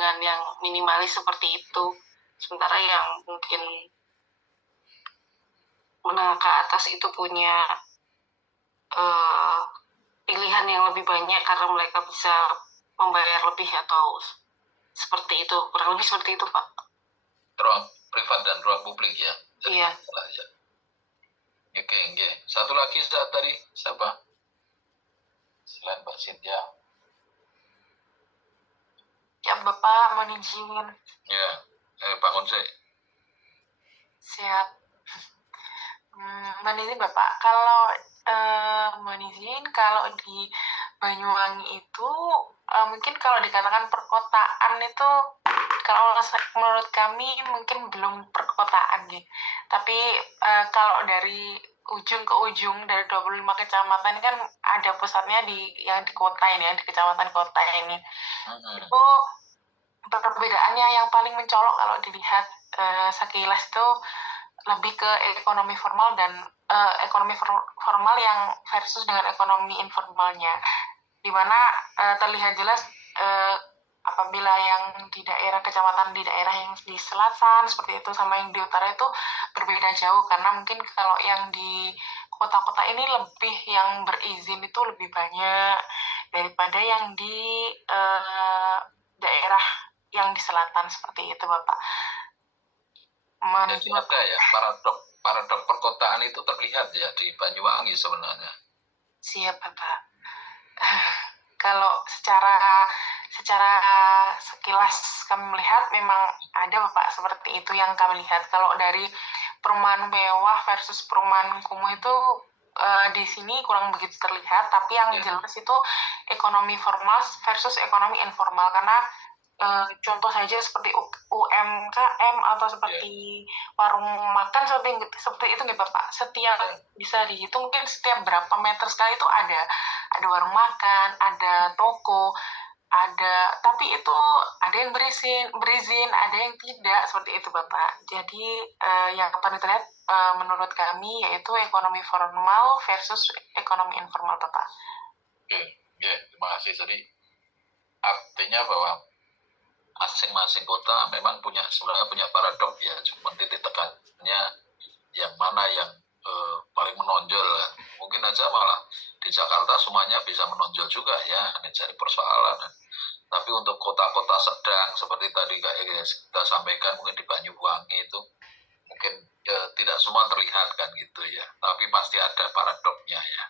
dengan yang minimalis seperti itu. Sementara yang mungkin menengah ke atas itu punya pilihan yang lebih banyak karena mereka bisa membayar lebih atau seperti itu, kurang lebih seperti itu, Pak. Ruang privat dan ruang publik ya. Iya. Ya. Oke. Satu lagi tadi siapa? Selain Mbak Cynthia. Ya, Bapak mohon izin. Ya, bangun sih. Siap. Mohon izin Bapak, kalau mohon izin, kalau di Banyuwangi itu mungkin kalau dikatakan perkotaan itu, kalau menurut kami mungkin belum perkotaan ya. Tapi kalau dari ujung ke ujung dari 25 kecamatan kan ada pusatnya yang di kota ini, yang di kecamatan kota ini. Itu perbedaannya yang paling mencolok kalau dilihat sekilas itu lebih ke ekonomi formal dan ekonomi formal yang versus dengan ekonomi informalnya, dimana terlihat jelas apabila yang di daerah kecamatan di daerah yang di selatan seperti itu sama yang di utara itu berbeda jauh, karena mungkin kalau yang di kota-kota ini lebih yang berizin itu lebih banyak daripada yang di daerah yang di selatan seperti itu, Bapak. Jadi ada ya paradok perkotaan itu terlihat ya di Banyuwangi sebenarnya. Siap, Bapak. Kalau secara sekilas kami melihat memang ada, Bapak, seperti itu yang kami lihat. Kalau dari perumahan mewah versus perumahan kumuh itu di sini kurang begitu terlihat, tapi yang jelas itu ekonomi formal versus ekonomi informal, karena contoh saja seperti UMKM atau seperti warung makan seperti itu nih Bapak. Setiap bisa dihitung mungkin setiap berapa meter sekali itu ada warung makan, ada toko, tapi itu ada yang berizin, ada yang tidak, seperti itu Bapak. Jadi yang paling terlihat menurut kami yaitu ekonomi formal versus ekonomi informal, Bapak. Terima kasih. Jadi artinya bahwa masing-masing kota memang sebenarnya punya paradok ya, cuma titik tekannya yang mana yang paling menonjol ya. Mungkin aja malah di Jakarta semuanya bisa menonjol juga ya, jadi persoalan. Tapi untuk kota-kota sedang seperti tadi kita sampaikan, mungkin di Banyuwangi itu mungkin tidak semua terlihat kan gitu ya, tapi pasti ada paradoknya ya.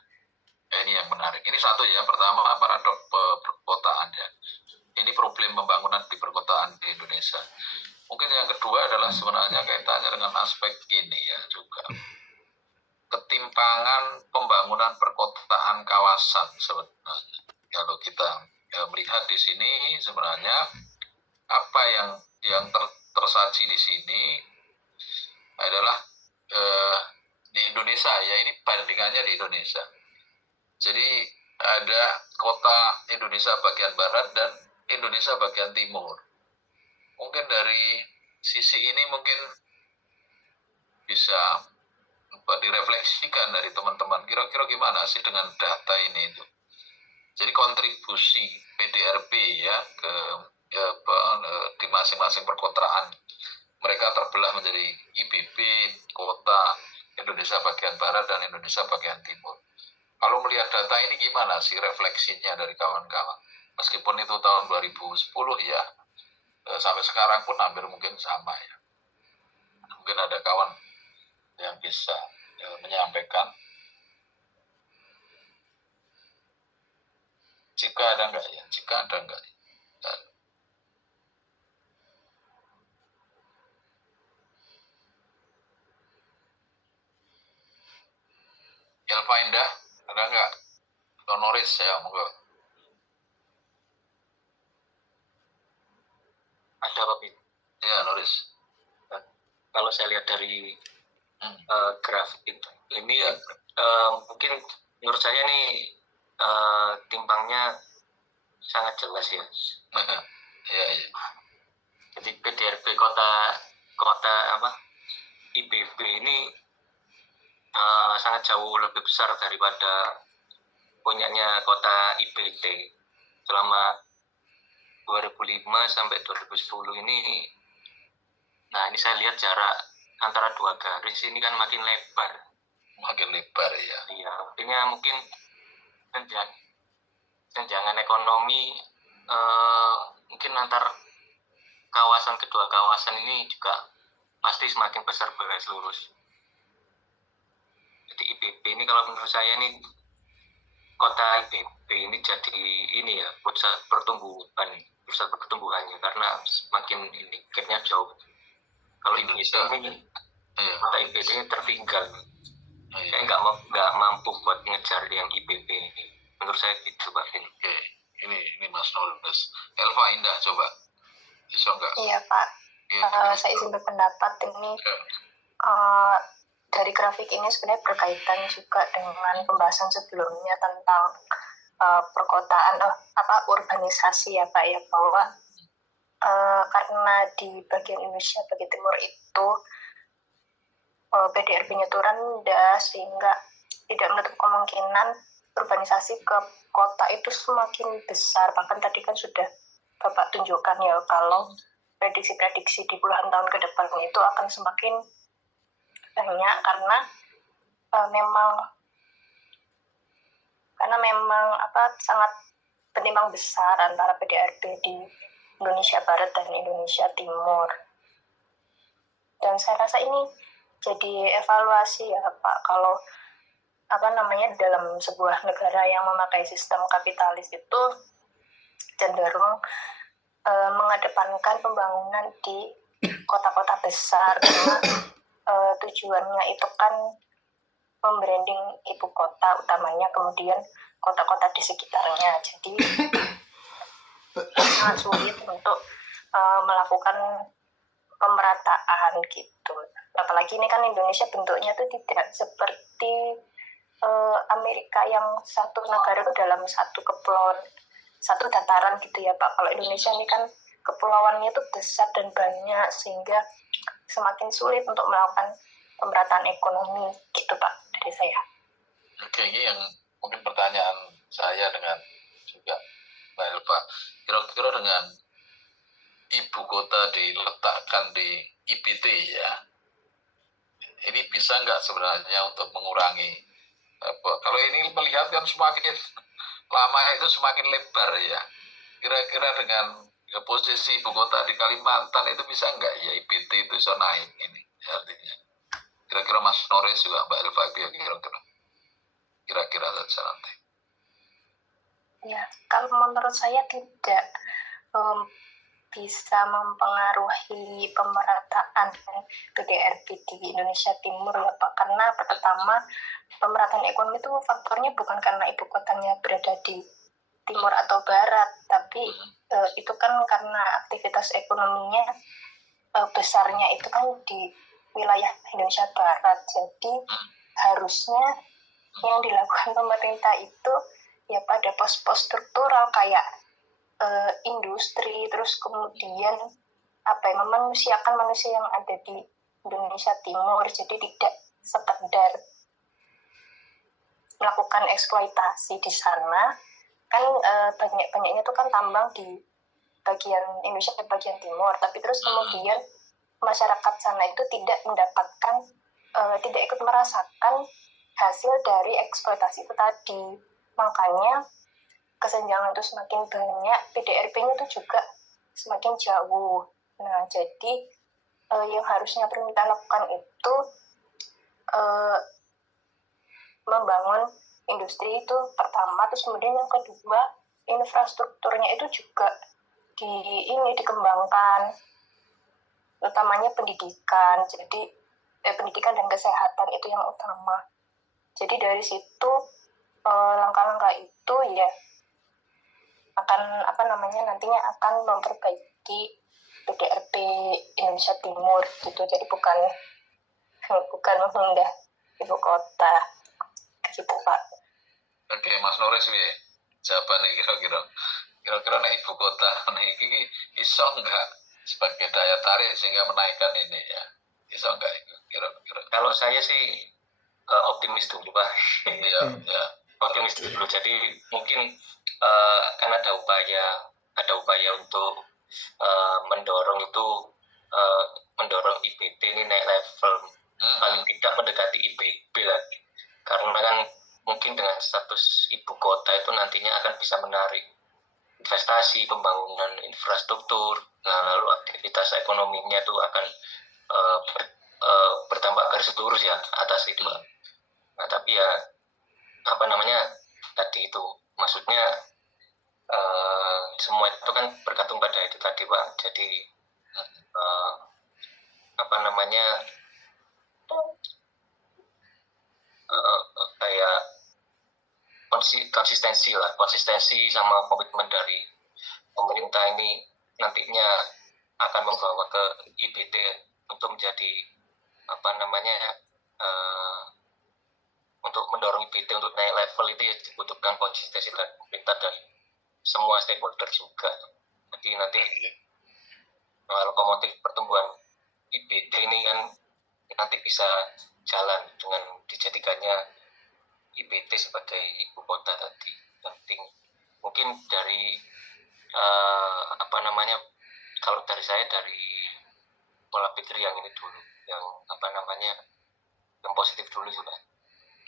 Ini yang menarik. Ini satu ya, pertama paradok perkotaan ya. Ini problem pembangunan di perkotaan di Indonesia. Mungkin yang kedua adalah sebenarnya kaitannya dengan aspek ini ya juga. Ketimpangan pembangunan perkotaan kawasan sebenarnya. Kalau kita melihat di sini sebenarnya apa yang tersaji di sini adalah di Indonesia ya, ini bandingannya di Indonesia. Jadi ada kota Indonesia bagian barat dan Indonesia bagian timur. Mungkin dari sisi ini mungkin bisa direfleksikan dari teman-teman. Kira-kira gimana sih dengan data ini itu? Jadi kontribusi PDRB ya di masing-masing perkotaan, mereka terbelah menjadi IBB, kota Indonesia bagian barat dan Indonesia bagian timur. Kalau melihat data ini gimana sih refleksinya dari kawan-kawan? Meskipun itu tahun 2010 ya, sampai sekarang pun hampir mungkin sama ya. Mungkin ada kawan yang bisa menyampaikan. Jika ada enggak ya? Jika ada enggak? Elva Indah, ada enggak? Noris ya, monggo. Ada Pak Bin. Ya, Noris. Kalau saya lihat dari grafik ini ya, mungkin menurut saya nih timpangnya sangat jelas ya. Ya. Jadi PDRB kota IBB ini sangat jauh lebih besar daripada punyanya kota IBT selama 2005 sampai 2010 ini, nah ini saya lihat jarak antara dua garis ini kan makin lebar. Ya. Iya, artinya mungkin senjangan ekonomi mungkin antar kedua kawasan ini juga pasti semakin besar bergaris lurus. Jadi IPB ini kalau menurut saya ini kota IPB ini jadi ini ya pusat pertumbuhannya karena semakin ini gapnya jauh. Kalau Indonesia ini kota IPB ini tertinggal. Saya nggak mampu buat ngejar yang IPB ini. Menurut saya gitu Pak. Oke, ini Mas Noldes. Elva Indah coba. Bisa nggak? Iya Pak. Saya izin berpendapat ini dari grafik ini sebenarnya berkaitan juga dengan pembahasan sebelumnya tentang perkotaan urbanisasi ya Pak ya, bahwa karena di bagian Indonesia bagian timur itu PDRB-nya itu rendah sehingga tidak menutup kemungkinan urbanisasi ke kota itu semakin besar. Bahkan tadi kan sudah Bapak tunjukkan ya kalau prediksi-prediksi di puluhan tahun ke depan itu akan semakin banyak karena memang sangat penimbang besar antara PDRB di Indonesia Barat dan Indonesia Timur. Dan saya rasa ini jadi evaluasi ya Pak, kalau dalam sebuah negara yang memakai sistem kapitalis itu cenderung mengedepankan pembangunan di kota-kota besar karena tujuannya itu kan membranding ibu kota utamanya, kemudian kota-kota di sekitarnya. Jadi sangat sulit untuk melakukan pemerataan gitu. Apalagi ini kan Indonesia bentuknya itu tidak seperti Amerika yang satu negara itu dalam satu kepulauan, satu dataran gitu ya Pak. Kalau Indonesia ini kan kepulauannya itu besar dan banyak sehingga semakin sulit untuk melakukan pemerataan ekonomi gitu Pak dari saya. Oke, ini yang mungkin pertanyaan saya dengan juga Mbak Elva. Kira-kira dengan ibu kota diletakkan di IPT ya, ini bisa nggak sebenarnya untuk mengurangi kalau ini melihat kan semakin lama itu semakin lebar ya. Kira-kira dengan posisi ibu kota di Kalimantan itu bisa nggak ya IPT itu bisa naik ini artinya. Kira-kira Mas Nores juga Mbak Elva kira-kira saja nanti. Ya, kalau menurut saya tidak bisa mempengaruhi pemerataan PDRB di Indonesia Timur ya Pak, karena pertama pemerataan ekonomi itu faktornya bukan karena ibu kotanya berada di timur atau barat, tapi itu kan karena aktivitas ekonominya besarnya itu kan di wilayah Indonesia Barat. Jadi harusnya yang dilakukan pemerintah itu ya pada pos-pos struktural kayak industri, terus kemudian memanusiakan manusia yang ada di Indonesia Timur. Jadi tidak sekedar melakukan eksploitasi di sana. Kan banyaknya itu kan tambang di bagian Indonesia di bagian timur, tapi terus kemudian masyarakat sana itu tidak mendapatkan, tidak ikut merasakan hasil dari eksploitasi itu tadi. Makanya kesenjangan itu semakin banyak, PDRB-nya itu juga semakin jauh. Nah, jadi yang harusnya pemerintah lakukan itu membangun industri itu pertama, terus kemudian yang kedua infrastrukturnya itu juga dikembangkan, utamanya pendidikan. Jadi pendidikan dan kesehatan itu yang utama. Jadi dari situ langkah-langkah itu ya akan nantinya akan memperbaiki PDRB Indonesia Timur gitu. Jadi bukan memindah ibu kota gitu Pak. Oke, Mas Nores ya, jawabannya kira-kira nek ibu kota ini iso enggak sebagai daya tarik sehingga menaikkan ini ya, iso enggak kira-kira? Kalau saya sih optimis dulu Pak. Iya. Optimis dulu. Jadi mungkin kan ada ada upaya untuk mendorong IPT ini naik level, paling tidak mendekati IPB lah, karena kan mungkin dengan status ibu kota itu nantinya akan bisa menarik investasi, pembangunan infrastruktur, lalu aktivitas ekonominya itu akan bertambah garis lurus ya atas itu. Nah tapi ya tadi itu maksudnya semua itu kan bergantung pada itu tadi Pak. Jadi kayak konsistensi sama komitmen dari pemerintah ini nantinya akan membawa ke IPT untuk menjadi untuk mendorong IPT untuk naik level itu ya dibutuhkan konsistensi dari pemerintah dan semua stakeholder juga. Jadi nanti lokomotif pertumbuhan IPT ini kan nanti bisa jalan dengan dijadikannya IPT sebagai ibu kota tadi. Penting mungkin dari kalau dari saya dari pola pikir yang ini dulu, yang yang positif dulu juga.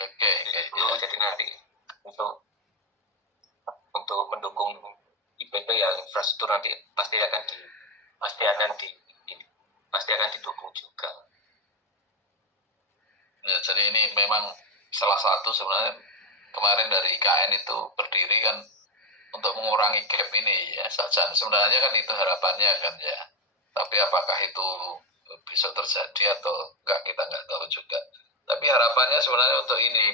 Jadi nanti untuk mendukung IPT ya infrastruktur nanti pasti akan didukung juga. Ya, jadi ini memang salah satu sebenarnya kemarin dari IKN itu berdiri kan untuk mengurangi gap ini ya saja. Sebenarnya kan itu harapannya kan ya. Tapi apakah itu bisa terjadi atau enggak kita nggak tahu juga. Tapi harapannya sebenarnya untuk ini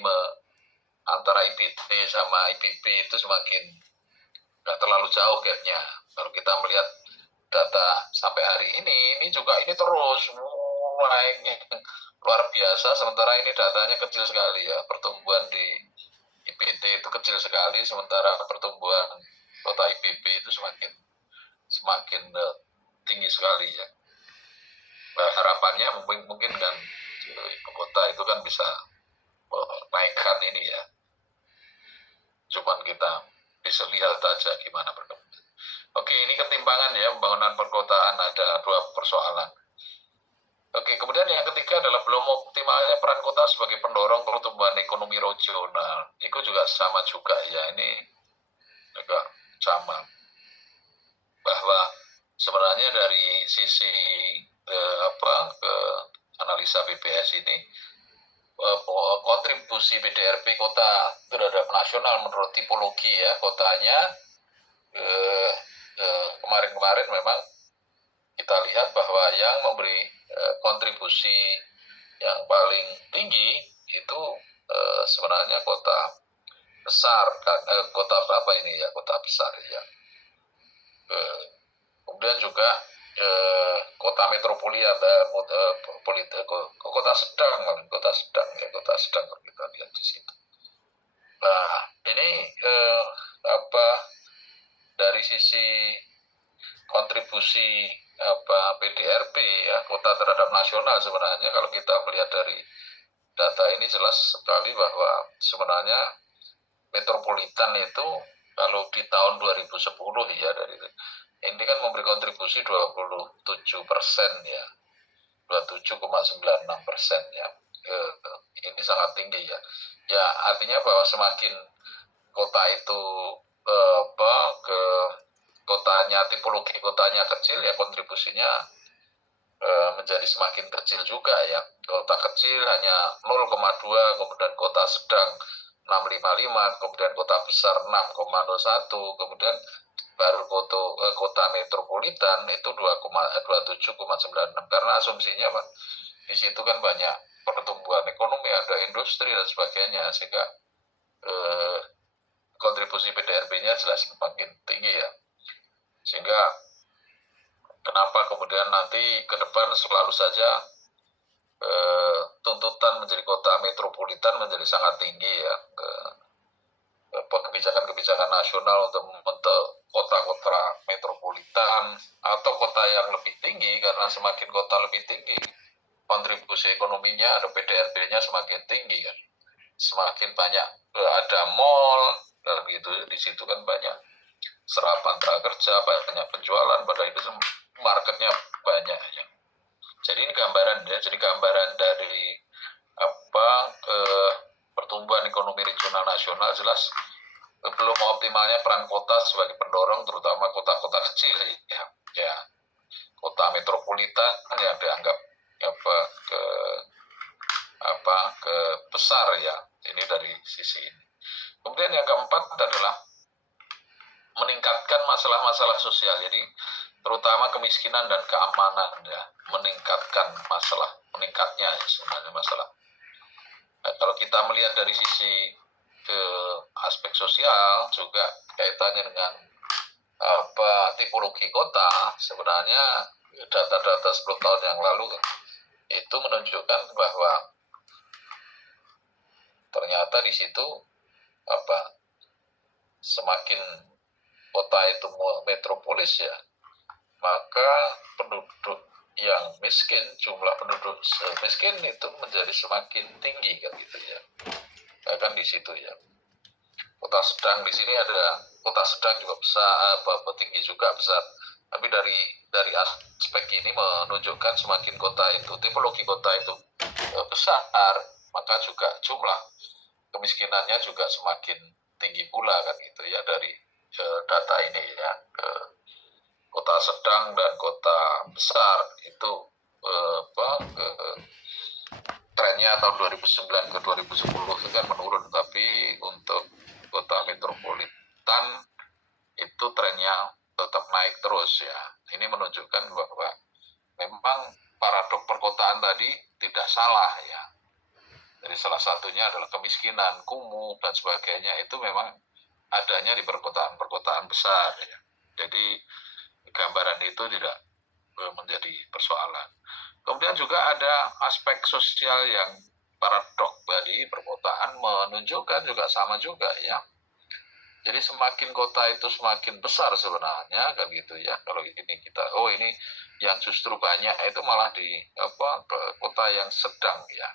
antara IPT sama IPB itu semakin nggak terlalu jauh gapnya. Kalau kita melihat data sampai hari ini juga ini terus naiknya luar biasa. Sementara ini datanya kecil sekali ya, pertumbuhan di IPT itu kecil sekali, sementara pertumbuhan kota IPB itu semakin tinggi sekali ya. Nah, harapannya mungkin kan ibu kota itu kan bisa naikkan ini ya. Cuman kita bisa lihat aja gimana perkembangan. Oke, ini ketimpangan ya, pembangunan perkotaan ada dua persoalan. Oke, kemudian yang ketiga adalah belum optimalnya peran kota sebagai pendorong pertumbuhan ekonomi regional. Itu juga sama juga ya, ini juga sama. Bahwa sebenarnya dari sisi analisa BPS ini kontribusi PDRB kota terhadap nasional menurut tipologi ya kotanya kemarin memang kita lihat bahwa yang memberi kontribusi yang paling tinggi itu sebenarnya kota besar kota besar ya. Kemudian juga kota metropolitan kota sedang kalau kita lihat di situ. Nah ini dari sisi kontribusi PDRB ya kota terhadap nasional sebenarnya kalau kita melihat dari data ini jelas sekali bahwa sebenarnya metropolitan itu kalau di tahun 2010 ya ini kan memberi kontribusi 27% ya, 27,96% ya. Ini sangat tinggi ya. Ya artinya bahwa semakin kota itu kotanya tipologi kotanya kecil ya kontribusinya menjadi semakin kecil juga ya. Kota kecil hanya 0,2, kemudian kota sedang 6,55, kemudian kota besar 6,01, kemudian baru kota metropolitan itu 27,96 karena asumsinya Pak di situ kan banyak pertumbuhan ekonomi, ada industri dan sebagainya sehingga kontribusi PDRB-nya jelas semakin tinggi ya. Sehingga kenapa kemudian nanti ke depan selalu saja tuntutan menjadi kota metropolitan menjadi sangat tinggi ya. Kebijakan-kebijakan nasional untuk membentuk kota-kota metropolitan atau kota yang lebih tinggi karena semakin kota lebih tinggi kontribusi ekonominya atau PDRB-nya semakin tinggi kan. Semakin banyak ada mall dan gitu di situ kan banyak serapan prakerja, banyak penjualan, pada itu marketnya banyak ya. Jadi ini gambaran ya, jadi gambaran dari pertumbuhan ekonomi regional nasional jelas belum optimalnya peran kota sebagai pendorong, terutama kota-kota kecil ya kota metropolitan yang dianggap ke besar ya, ini dari sisi ini. Kemudian yang keempat adalah meningkatkan masalah-masalah sosial, jadi terutama kemiskinan dan keamanan ya, meningkatnya sebenarnya masalah. Nah, kalau kita melihat dari sisi aspek sosial juga kaitannya dengan tipologi kota, sebenarnya data-data 10 tahun yang lalu itu menunjukkan bahwa ternyata di situ semakin kota itu metropolis ya, maka penduduk yang miskin, jumlah penduduk miskin itu menjadi semakin tinggi kan gitu ya. Kan di situ ya. Kota sedang di sini ada kota sedang juga besar, tinggi juga besar. Tapi dari aspek ini menunjukkan semakin kota itu, tipologi kota itu besar, maka juga jumlah kemiskinannya juga semakin tinggi pula kan gitu ya, dari data ini ya. Kota sedang dan kota besar itu trennya tahun 2009 ke 2010 itu kan menurun, tapi untuk kota metropolitan itu trennya tetap naik terus ya. Ini menunjukkan bahwa memang paradok perkotaan tadi tidak salah ya. Jadi salah satunya adalah kemiskinan, kumuh dan sebagainya itu memang adanya di perkotaan-perkotaan besar ya. Jadi gambaran itu tidak menjadi persoalan. Kemudian juga ada aspek sosial yang paradok tadi perkotaan menunjukkan juga sama juga ya. Jadi semakin kota itu semakin besar sebenarnya kan gitu ya. Kalau ini kita ini yang justru banyak itu malah di kota yang sedang ya.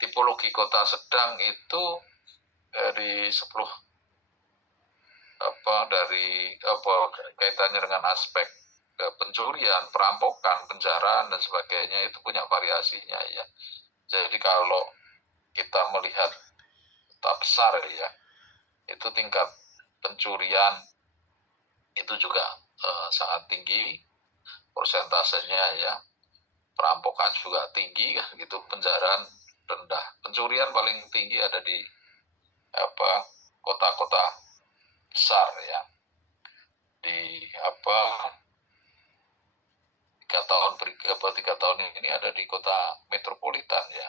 Tipologi kota sedang itu dari 10 kaitannya dengan aspek pencurian, perampokan, penjarahan dan sebagainya itu punya variasinya ya. Jadi kalau kita melihat kota besar ya, itu tingkat pencurian itu juga sangat tinggi persentasenya ya. Perampokan juga tinggi kan gitu, penjarahan rendah. Pencurian paling tinggi ada di kota-kota besar ya. Di 3 tahun ini ada di kota metropolitan ya.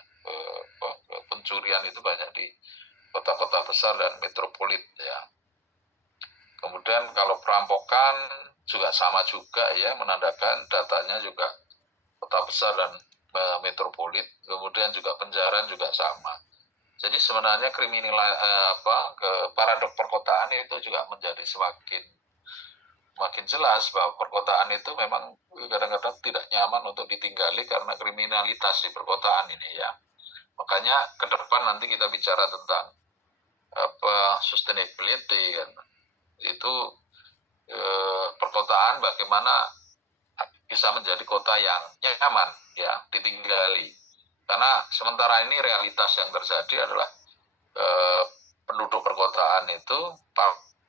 Pencurian itu banyak di kota-kota besar dan metropolit ya. Kemudian kalau perampokan juga sama juga ya, menandakan datanya juga kota besar dan metropolit. Kemudian juga penjarahan juga sama. Jadi sebenarnya paradok perkotaan itu juga menjadi semakin jelas bahwa perkotaan itu memang kadang-kadang tidak nyaman untuk ditinggali karena kriminalitas di perkotaan ini ya. Makanya ke depan nanti kita bicara tentang sustainability kan. Itu perkotaan bagaimana bisa menjadi kota yang nyaman ya ditinggali. Karena sementara ini realitas yang terjadi adalah penduduk perkotaan itu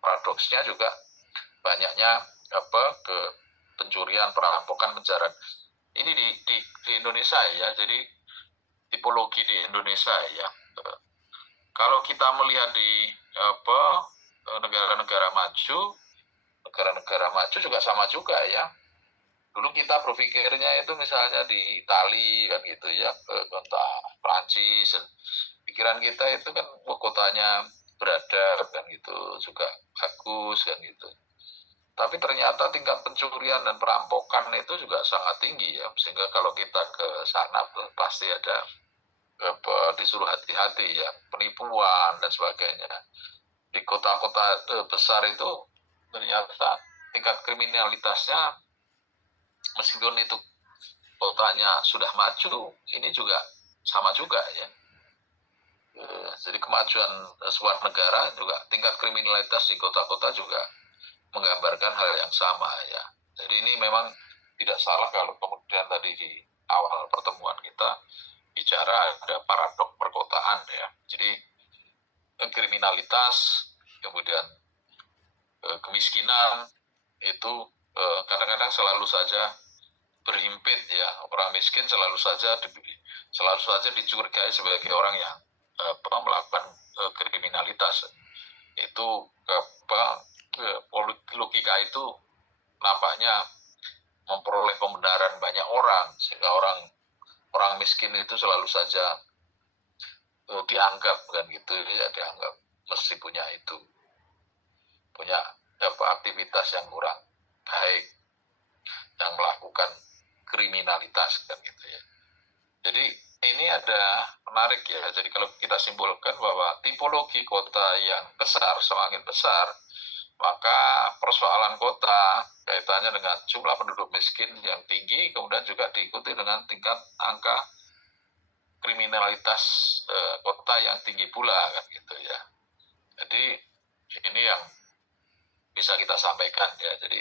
paradoksnya juga banyaknya pencurian, perampokan, penjarahan. Ini di Indonesia ya. Jadi tipologi di Indonesia ya. Kalau kita melihat di negara-negara maju juga sama juga ya. Dulu kita berpikirnya itu misalnya di Itali kan gitu ya, kota Prancis, pikiran kita itu kan kotanya beradab kan gitu, juga bagus kan gitu. Tapi ternyata tingkat pencurian dan perampokan itu juga sangat tinggi ya, sehingga kalau kita ke sana pasti ada disuruh hati-hati ya, penipuan dan sebagainya. Di kota-kota besar itu ternyata tingkat kriminalitasnya meskipun itu kotanya sudah maju, ini juga sama juga ya. Jadi kemajuan sebuah negara juga tingkat kriminalitas di kota-kota juga menggambarkan hal yang sama ya. Jadi ini memang tidak salah kalau kemudian tadi di awal pertemuan kita bicara ada paradok perkotaan ya. Jadi kriminalitas, kemudian kemiskinan itu kadang-kadang selalu saja berhimpit ya. Orang miskin selalu saja dicurigai sebagai orang yang melakukan kriminalitas. Itu logika itu nampaknya memperoleh pembenaran banyak orang, sehingga orang miskin itu selalu saja dianggap kan gitu ya, dianggap mesti punya aktivitas yang kurang baik, yang melakukan kriminalitas kan gitu ya. Jadi ini ada menarik ya. Jadi kalau kita simpulkan bahwa tipologi kota yang besar semakin besar, maka persoalan kota kaitannya dengan jumlah penduduk miskin yang tinggi, kemudian juga diikuti dengan tingkat angka kriminalitas kota yang tinggi pula kan gitu ya. Jadi ini yang bisa kita sampaikan ya. Jadi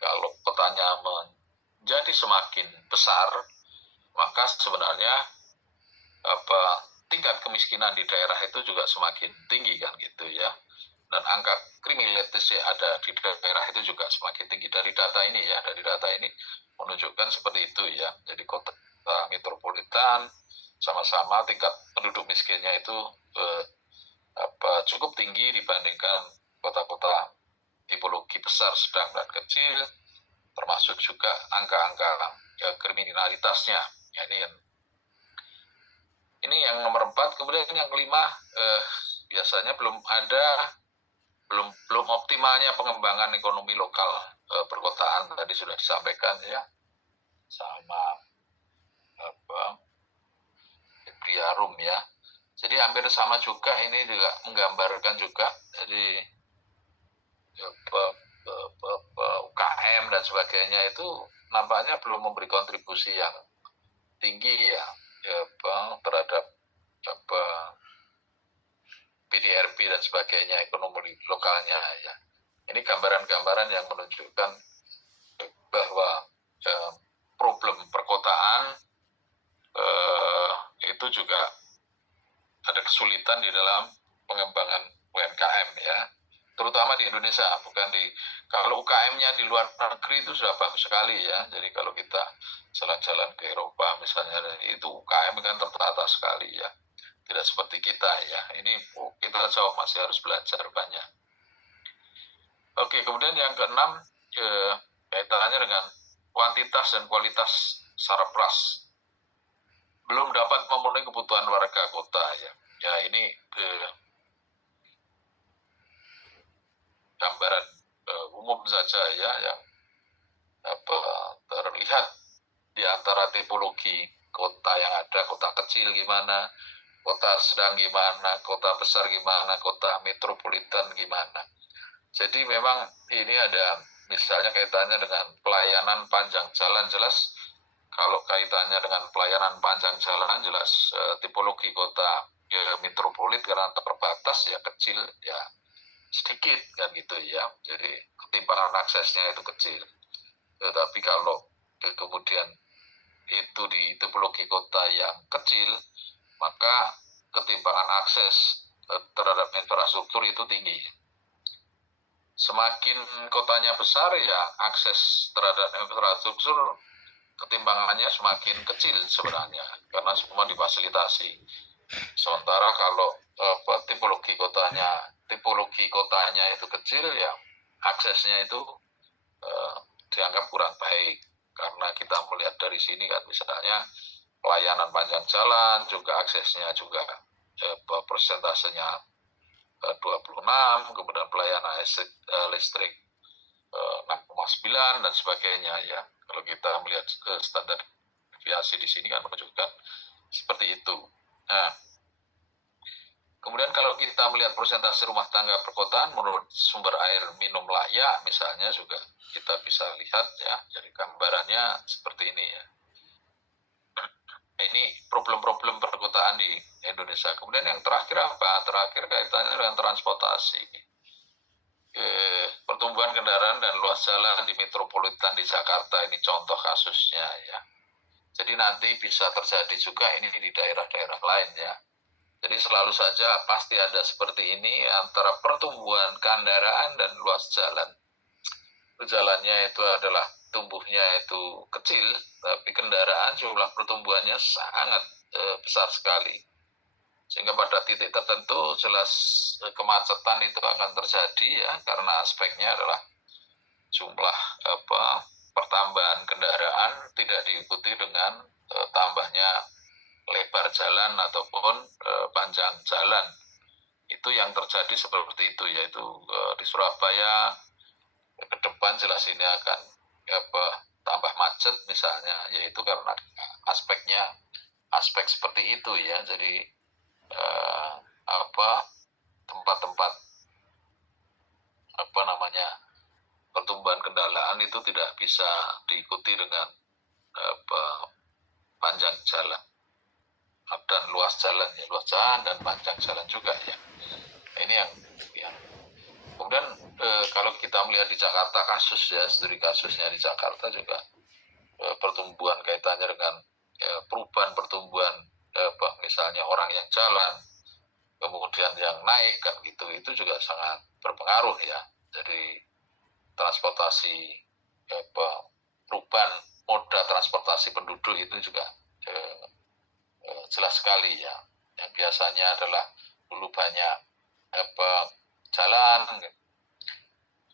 kalau kotanya menjadi semakin besar, maka sebenarnya tingkat kemiskinan di daerah itu juga semakin tinggi kan gitu ya. Dan angka kriminalitas yang ada di daerah itu juga semakin tinggi. Dari data ini menunjukkan seperti itu ya. Jadi kota metropolitan sama-sama tingkat penduduk miskinnya itu cukup tinggi dibandingkan kota-kota tipologi besar, sedang dan kecil, termasuk juga angka-angka kriminalitasnya. Ya, ini yang nomor 4. Kemudian yang kelima, biasanya belum optimalnya pengembangan ekonomi lokal perkotaan, tadi sudah disampaikan ya sama Briarum ya. Jadi hampir sama juga, ini juga menggambarkan juga. Jadi UKM dan sebagainya itu nampaknya belum memberi kontribusi yang tinggi ya, terhadap PDRB dan sebagainya, ekonomi lokalnya ya. Ini gambaran-gambaran yang menunjukkan bahwa problem perkotaan itu juga ada kesulitan di dalam pengembangan UMKM ya, terutama di Indonesia, kalau UKM-nya di luar negeri itu sudah bagus sekali ya. Jadi kalau kita jalan-jalan ke Eropa misalnya, itu UKM kan tertata sekali ya, tidak seperti kita ya. Ini kita jauh masih harus belajar banyak. Oke, kemudian yang keenam, kaitannya dengan kuantitas dan kualitas sarapras belum dapat memenuhi kebutuhan warga kota ya. Ya ini gambaran umum saja ya, yang terlihat di antara tipologi kota yang ada. Kota kecil gimana, kota sedang gimana, kota besar gimana, kota metropolitan gimana. Jadi memang ini ada misalnya kaitannya dengan pelayanan panjang jalan, jelas kalau kaitannya dengan pelayanan panjang jalan jelas tipologi kota metropolit karena terbatas ya, kecil ya, sedikit kan gitu ya. Jadi ketimpangan aksesnya itu kecil. Tetapi kalau kemudian itu di tipologi kota yang kecil, maka ketimpangan akses terhadap infrastruktur itu tinggi. Semakin kotanya besar ya, akses terhadap infrastruktur ketimpangannya semakin kecil sebenarnya, karena semua difasilitasi. Sementara kalau tipologi kotanya itu kecil ya, aksesnya itu dianggap kurang baik. Karena kita melihat dari sini kan, misalnya pelayanan panjang jalan juga aksesnya juga persentasenya 26, kemudian pelayanan listrik 6,9 dan sebagainya ya. Kalau kita melihat standar deviasi di sini kan menunjukkan seperti itu. Nah, kemudian kalau kita melihat persentase rumah tangga perkotaan menurut sumber air minum layak misalnya, juga kita bisa lihat ya, jadi gambarannya seperti ini ya. Ini problem-problem perkotaan di Indonesia. Kemudian yang terakhir apa? Terakhir kaitannya dengan transportasi. pertumbuhan kendaraan dan luas jalan di metropolitan di Jakarta, ini contoh kasusnya ya. Jadi nanti bisa terjadi juga ini di daerah-daerah lain ya. Jadi selalu saja pasti ada seperti ini antara pertumbuhan kendaraan dan luas jalan. Jalannya itu adalah tumbuhnya itu kecil, tapi kendaraan jumlah pertumbuhannya sangat besar sekali. Sehingga pada titik tertentu jelas kemacetan itu akan terjadi ya, karena aspeknya adalah jumlah pertambahan kendaraan tidak diikuti dengan tambahnya lebar jalan ataupun panjang jalan. Itu yang terjadi seperti itu, yaitu di Surabaya ke depan jelas ini akan tambah macet misalnya, yaitu karena aspek seperti itu ya. Jadi tempat-tempat pertumbuhan kendaraan itu tidak bisa diikuti dengan panjang jalan dan luas jalan ya, luas jalan dan panjang jalan juga ya. Ini yang kemudian kalau kita melihat di Jakarta studi kasusnya di Jakarta juga pertumbuhan kaitannya dengan perubahan pertumbuhan misalnya orang yang jalan, kemudian yang naik kan gitu, itu juga sangat berpengaruh ya. Jadi transportasi perubahan moda transportasi penduduk itu juga jelas sekali ya. Yang biasanya adalah dulu banyak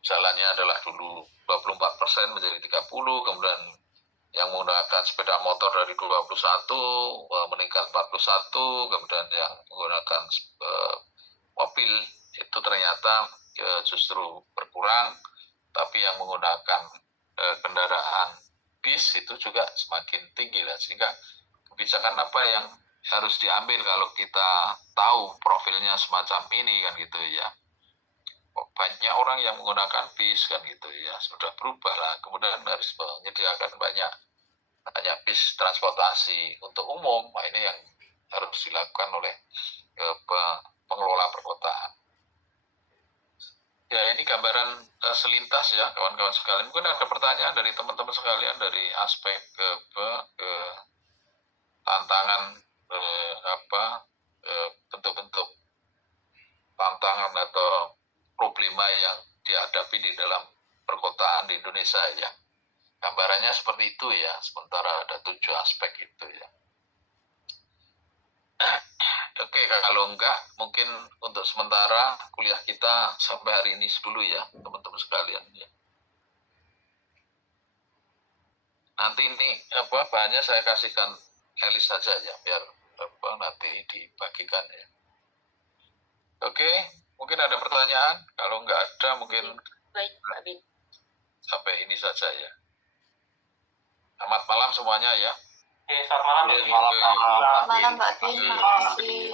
jalannya adalah dulu 24% menjadi 30, kemudian yang menggunakan sepeda motor dari 21 meningkat 41, kemudian yang menggunakan mobil itu ternyata justru berkurang, tapi yang menggunakan kendaraan bis itu juga semakin tinggi lah. Sehingga kebijakan apa yang harus diambil kalau kita tahu profilnya semacam ini kan gitu ya. Banyak orang yang menggunakan bis kan gitu ya, sudah berubah lah, kemudian harus menyediakan banyak bis transportasi untuk umum. Nah, ini yang harus dilakukan oleh pengelola perkotaan. Ya, ini gambaran selintas ya kawan-kawan sekalian. Mungkin ada pertanyaan dari teman-teman sekalian dari aspek tantangan bentuk-bentuk tantangan atau problema yang dihadapi di dalam perkotaan di Indonesia ya. Gambarannya seperti itu ya, sementara ada 7 aspek itu ya. Oke, kalau enggak, mungkin untuk sementara kuliah kita sampai hari ini dulu ya, teman-teman sekalian ya. Nanti ini bahannya saya kasihkan Elis saja ya, biar nanti dibagikan ya. Oke, mungkin ada pertanyaan. Kalau enggak ada, mungkin baik, Pak Bin. Sampai ini saja ya. Selamat malam semuanya ya. Selamat malam. Selamat malam Pak Bin. Terima kasih.